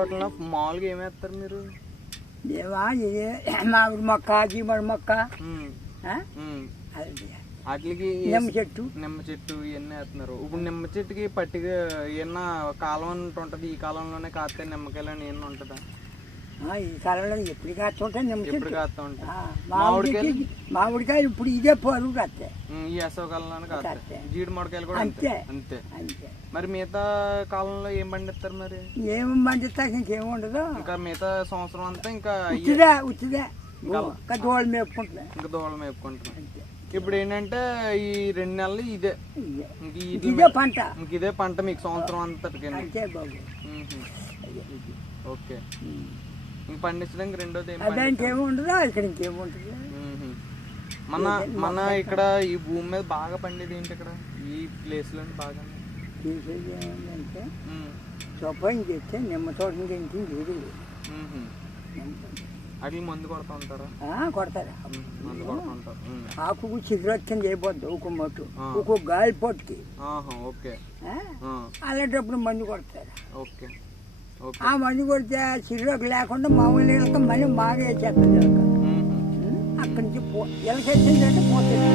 తోటలో మామూలుగా ఏమేస్తారు మీరు? మామిడి మొక్క, జీమడి మొక్క, వాటికి నిమ్మ చెట్టు ఇవన్నీ వేస్తున్నారు. ఇప్పుడు నిమ్మ చెట్టుకి పట్టిగా ఏమన్నా కాలం ఉంటది, ఈ కాలంలోనే కాస్తే నిమ్మకాయలు అని ఏమన్నా ఉంటుందా? ఈ కాలంలో ఎప్పుడు కాస్తుంటాయి నిమ్మ ఎప్పుడు చెట్టు. కాస్తా ఉంటాయి. మామిడికాయలు ఇప్పుడు ఇదే పరుగు కాస్తాయి, ఈ వేసవకాలంలోనే కాస్తాయి. జీడి మామిడికాయలు కూడా అంతే అంతే. మరి మిగతా కాలంలో ఏం పండిస్తారు మరి? ఏం పండిస్తా ఇంకేం ఉండదు. ఇంకా మిగతా సంవత్సరం అంతా ఇంకా ఉచిదే దోళ మేపుకుంటున్నా. ఇంకా దోళ మేపుకుంటున్నాం. ఇప్పుడు ఏంటంటే ఈ 2 నెలలు ఇదే పంట, ఇంక ఇదే పంట మీకు సంవత్సరం అంతటికి. ఓకే. ఇంక పండించడానికి రెండోది ఇంకేముండదు, ఇక్కడ ఇంకేముంటుంది. మన ఇక్కడ ఈ భూమి మీద బాగా పండేది ఏంటి? ఇక్కడ ఈ ప్లేస్ లో బాగా ఏమంటే చొప్పని చెప్తే నిమ్మ తోట లేదు. అట్లా మందు కొడతా ఉంటారా? కొడతారా? మందు కొడతా ఉంటారు. ఆకు చిగురొచ్చని చేయబోద్దు ఒక మట్టు, ఒక్కొక్క గాలి పొట్టుకి. ఓకే. అలాంటప్పుడు మందు కొడతారు. ఓకే. ఆ మందు కొడితే చిగురోకి లేకుండా మామూలు నీళ్ళతో మళ్ళీ బాగా వేసేస్తుంది. అక్కడి నుంచి ఎలకేసిందంటే పోతుంది.